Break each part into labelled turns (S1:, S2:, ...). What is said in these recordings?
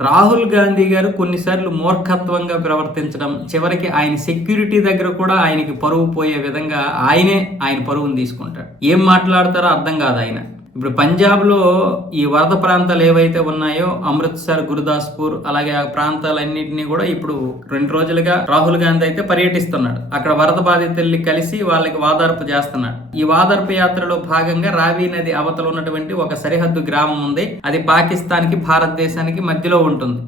S1: రాహుల్ గాంధీ గారు కొన్నిసార్లు మూర్ఖత్వంగా ప్రవర్తించడం చివరికి ఆయన సెక్యూరిటీ దగ్గర కూడా ఆయనకి పరువు పోయే విధంగా ఆయనే ఆయన పరువును తీసుకుంటాడు. ఏం మాట్లాడతారో అర్థం కాదు ఆయన. ఇప్పుడు పంజాబ్లో ఈ వరద ప్రాంతాలు ఏవైతే ఉన్నాయో అమృత్సర్ గురుదాస్పూర్ అలాగే ఆ ప్రాంతాలన్నింటినీ కూడా ఇప్పుడు రెండు రోజులుగా రాహుల్ గాంధీ అయితే పర్యటిస్తున్నాడు. అక్కడ వరద బాధితుల్ని కలిసి వాళ్ళకి వాదార్పు చేస్తున్నాడు. ఈ వాదార్పు యాత్రలో భాగంగా రావి నది అవతల ఉన్నటువంటి ఒక సరిహద్దు గ్రామం ఉంది. అది పాకిస్తాన్కి భారతదేశానికి మధ్యలో ఉంటుంది.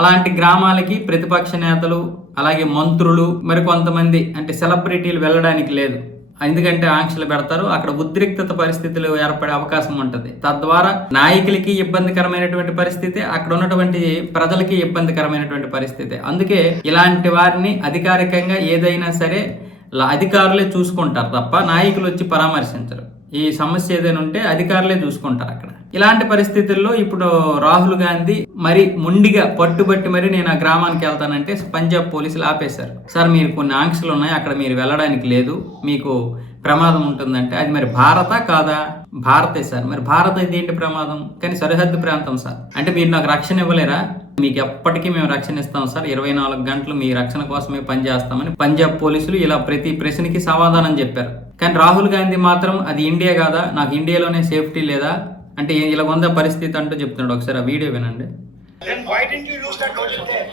S1: అలాంటి గ్రామాలకి ప్రతిపక్ష నేతలు అలాగే మంత్రులు మరి కొంతమంది అంటే సెలబ్రిటీలు వెళ్ళడానికి లేదు. ఎందుకంటే ఆంక్షలు పెడతారు అక్కడ ఉద్రిక్తత పరిస్థితులు ఏర్పడే అవకాశం ఉంటుంది. తద్వారా నాయకులకి ఇబ్బందికరమైనటువంటి పరిస్థితి అక్కడ ఉన్నటువంటి ప్రజలకి ఇబ్బందికరమైనటువంటి పరిస్థితి. అందుకే ఇలాంటి వారిని అధికారికంగా ఏదైనా సరే అధికారులే చూసుకుంటారు తప్ప నాయకులు వచ్చి పరామర్శించరు. ఈ సమస్య ఏదైనా ఉంటే అధికారులే చూసుకుంటారు అక్కడ. ఇలాంటి పరిస్థితుల్లో ఇప్పుడు రాహుల్ గాంధీ మరి ముండిగా పట్టుబట్టి మరి నేను ఆ గ్రామానికి వెళ్తానంటే పంజాబ్ పోలీసులు ఆపేశారు. సార్ మీరు కొన్ని ఆంక్షలు ఉన్నాయి అక్కడ మీరు వెళ్ళడానికి లేదు మీకు ప్రమాదం ఉంటుందంటే అది మరి భారత కాదా? భారతే సార్. మరి భారత్ అయితే ఏంటి ప్రమాదం? కానీ సరిహద్దు ప్రాంతం సార్. అంటే మీరు నాకు రక్షణ ఇవ్వలేరా? మీకు ఎప్పటికీ మేము రక్షణ ఇస్తాం సార్. ఇరవై నాలుగు గంటలు మీ రక్షణ కోసమే పనిచేస్తామని పంజాబ్ పోలీసులు ఇలా ప్రతి ప్రశ్నకి సమాధానం చెప్పారు. కానీ రాహుల్ గాంధీ మాత్రం అది ఇండియా కాదా నాకు ఇండియాలోనే సేఫ్టీ లేదా అంటే ఇలా ఉందా పరిస్థితి అంటూ చెప్తున్నాడు ఒకసారి ఆ వీడియో వినండి
S2: Then why didn't you use that logic there?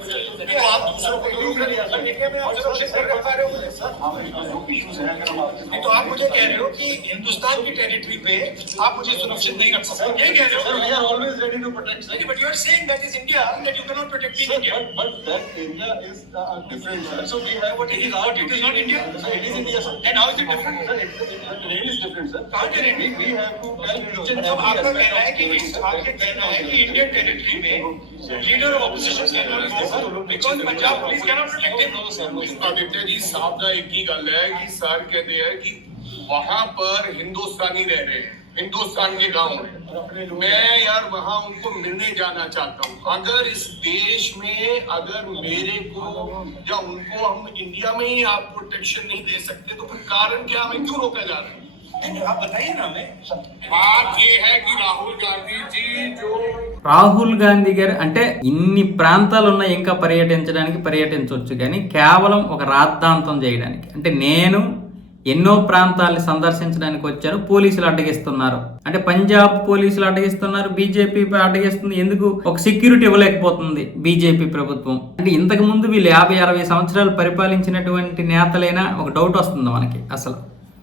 S2: कि आप दूसरों को यूज कर देखिए मैं आप सुरक्षित कर पा रहे हो सर नहीं तो आप मुझे कह रहे हो कि हिंदुस्तान की टेरिटरी पे आप मुझे सुरक्षित नहीं रख सकते ये कह रहे हो
S3: we are always ready to protect. sir.
S2: नहीं but you are saying that is India that you cannot protect in
S3: Sir,
S2: India
S3: but, but that area is uh, different, sir. So we have
S2: But it is not- it is not India?
S3: Sir, it is India, sir.
S2: then how is it different
S3: Sir, it, it, the terrain is different, sir.
S2: कहाँ terrain?
S3: We, we have to tell each and
S2: तो
S3: every
S2: आपका
S3: aspect
S2: कहना है
S3: of
S2: कि
S3: terrain, sir.
S2: आपका कहना है कि इंडियन टेरिटरी में leader of opposition cannot go because Punjab police cannot protect him
S4: Aditya ji साहब का एक ही गल है कि सर कहते हैं कि वहां पर हिंदुस्तानी रह रहे हैं हिंदुस्तान के गांव में मैं यार वहां उनको मिलने जाना चाहता हूँ अगर इस देश में अगर मेरे को या उनको हम इंडिया में ही आप प्रोटेक्शन नहीं दे सकते तो फिर कारण क्या हमें क्यों रोका जा रहा है
S2: आप बताइए ना हमें
S4: बात ये है कि राहुल गांधी जी जो
S1: రాహుల్ గాంధీ గారు అంటే ఇన్ని ప్రాంతాలు ఉన్నాయి ఇంకా పర్యటించడానికి పర్యటించవచ్చు కానీ కేవలం ఒక రాద్ధాంతం చేయడానికి అంటే నేను ఎన్నో ప్రాంతాలను సందర్శించడానికి వచ్చారు పోలీసులు అడ్డగిస్తున్నారు. అంటే పంజాబ్ పోలీసులు అడ్డగిస్తున్నారు బీజేపీ అడ్డగిస్తుంది ఎందుకు? ఒక సెక్యూరిటీ ఇవ్వలేకపోతుంది బీజేపీ ప్రభుత్వం. అంటే ఇంతకు ముందు వీళ్ళు యాభై అరవై సంవత్సరాలు పరిపాలించినటువంటి నేతలైనా ఒక డౌట్ వస్తుంది మనకి అసలు.